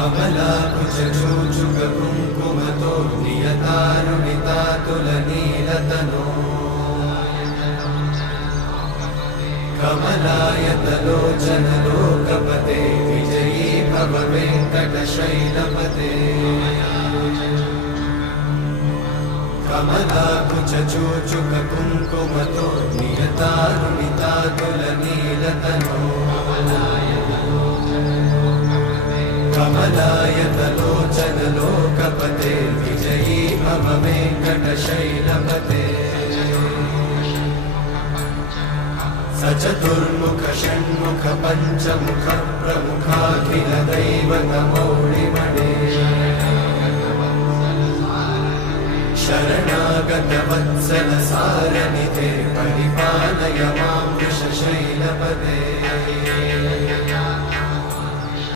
कमलाकुचूचुककुङ्कुमतो नियतारुणितातुलनीलतनो कमलायतलोचनलोकपते विजयी भव वेङ्कटशैलपते कमलाकुचूचुककुङ्कुमतो नियतारुणितातुलनीलतनो कमलायतलोचनलोकपते विजयी भव वेङ्कटशैलपते सचतुर्मुख षण्मुख पञ्चमुख प्रमुखाखिल दैवतमौळिमणे शरणागत वत्सल सारनिधे परिपालय मां वृषशैलपते